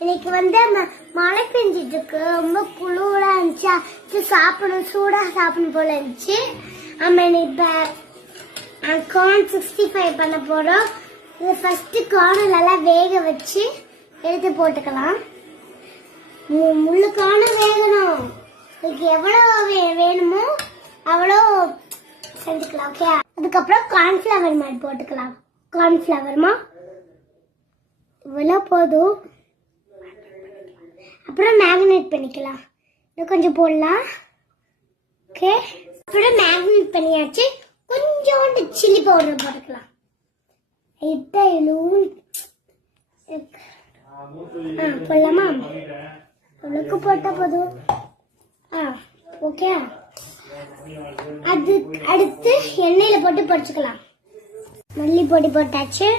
இன்னைக்கு மழை பெஞ்சிட்டு இருக்கு, ரொம்ப குளிரா இருந்துச்சு, சாப்பிடணும் சூடா சாப்பிடணும் போல இருந்துச்சு. கார்ன் 65 பண்ண போறோம். இது ஃபர்ஸ்ட் கார்ன் நல்லா வேக வச்சு எடுத்து போட்டுக்கலாம். முள்ளு கார்ன் வேகணும். இதுக்கு எவ்வளவு வேணுமோ அவ்வளோ செஞ்சுக்கலாம். ஓகே, அதுக்கப்புறம் கார்ன்ஃபிளவர் மாதிரி போட்டுக்கலாம். கார்ன்ஃபிளவர்மா இவ்வளோ போதும். அப்புறம் மேக்னேட் பண்ணிக்கலாம். இன்னும் கொஞ்சம் போடலாம். ஓகே, அப்புறம் மேக்னேட் பண்ணியாச்சு. கொஞ்சோண்டு சில்லி பவுடர் போட்டுக்கலாம். போடலாமா? அவ்வளோக்கு போட்டா போதும். ஓகே, அது அடுத்து எண்ணெயில போட்டு பொரிச்சுக்கலாம். மல்லி பொடி போட்டாச்சு.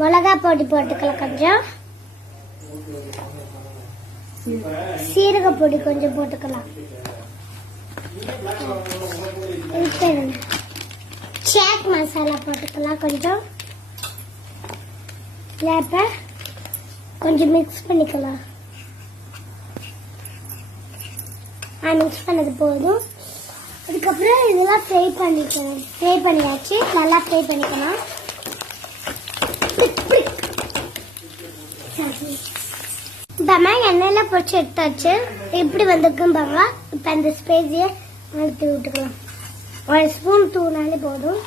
மிளகா பொடி போட்டுக்கலாம். கொஞ்சம் சீரக பொடி கொஞ்சம் போட்டுக்கலாம். சாட் மசாலா போட்டுக்கலாம் கொஞ்சம். கொஞ்சம் மிக்ஸ் பண்ணிக்கலாம். மிக்ஸ் பண்ணது போதும். அதுக்கப்புறம் இதெல்லாம் ஃப்ரை பண்ணியாச்சு. நல்லா ஃப்ரை பண்ணிக்கலாம். எண்ணெயில பொரிச்சு எடுத்தாச்சு. எப்படி வந்திருக்கும் பாருங்க. இப்ப அந்த ஸ்பேஸிய அழுத்தி விட்டுக்கலாம். ஒரு ஸ்பூன் தூனாலே போதும்.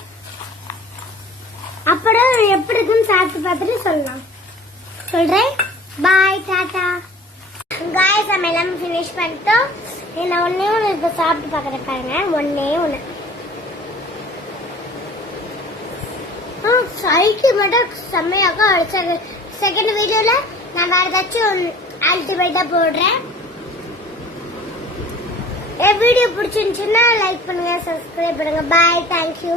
அப்புறம் எப்படி இருக்குன்னு சாப்பிட்டு பார்த்துட்டு சொல்லலாம். சொல்றேன். பாய், டாடா. காய்ஸ், நம்ம எல்லாமே ஃபினிஷ் பண்ணிட்டோம். நான் ஒன்னே ஒன்று இப்போ சாப்பிட்டு பார்க்குறேன் பாருங்க. ஒன்னே ஒன்று. சைக்கு மட்டும் செம்மையாக அடிச்சாங்க. செகண்ட் வீடியோல நான் வேற ஏதாச்சும் அல்டிமேட்டா போடுறேன். வீடியோ பிடிச்சிருந்துச்சுன்னா லைக் பண்ணுங்க, சப்ஸ்கிரைப் பண்ணுங்க. பாய், தேங்க்யூ.